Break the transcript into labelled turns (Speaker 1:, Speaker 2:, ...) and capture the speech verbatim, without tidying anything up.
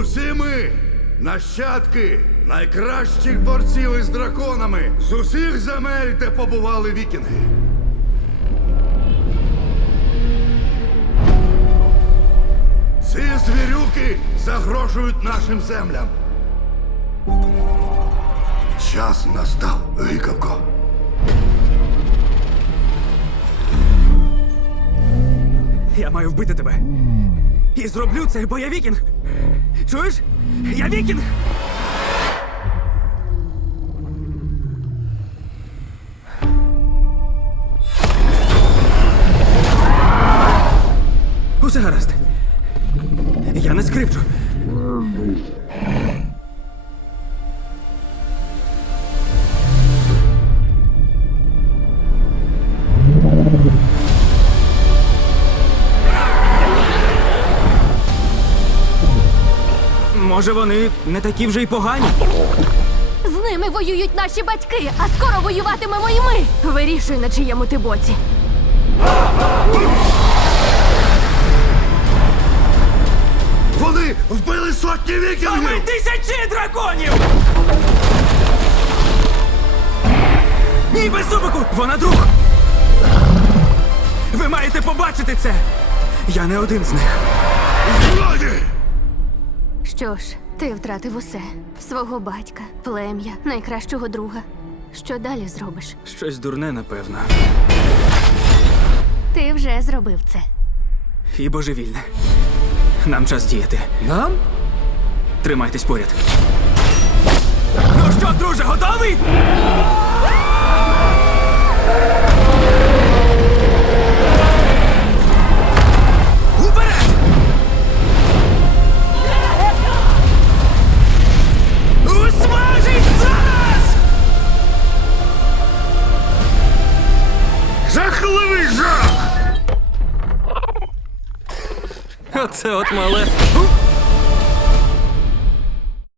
Speaker 1: Усі ми нащадки найкращих борців із драконами з усіх земель, де побували вікінги. Ці звірюки загрожують нашим землям. Час настав, гикавко.
Speaker 2: Я маю вбити тебе. І зроблю це, бо я вікінг. Чуєш? Я вікінг! Усе гаразд. Я не скрипчу. Може, вони не такі вже й погані?
Speaker 3: З ними воюють наші батьки, а скоро воюватимемо і ми. Вирішуй, на чиєму ти боці.
Speaker 1: Вони вбили сотні
Speaker 2: А ми
Speaker 1: вікінгів!
Speaker 2: тисячі драконів! Ні, без зубику! Вона друг! Ви маєте побачити це! Я не один з них.
Speaker 1: Злоді!
Speaker 3: Що ж, ти втратив усе. Свого батька, плем'я, найкращого друга. Що далі зробиш?
Speaker 2: Щось дурне, напевно.
Speaker 3: Ти вже зробив це.
Speaker 2: І божевільне. Нам час діяти.
Speaker 4: Нам?
Speaker 2: Тримайтесь поряд. Ну що, друже, готовий? Уперед! Усмажить зараз!
Speaker 1: Жахливий жах!
Speaker 2: Оце от мале.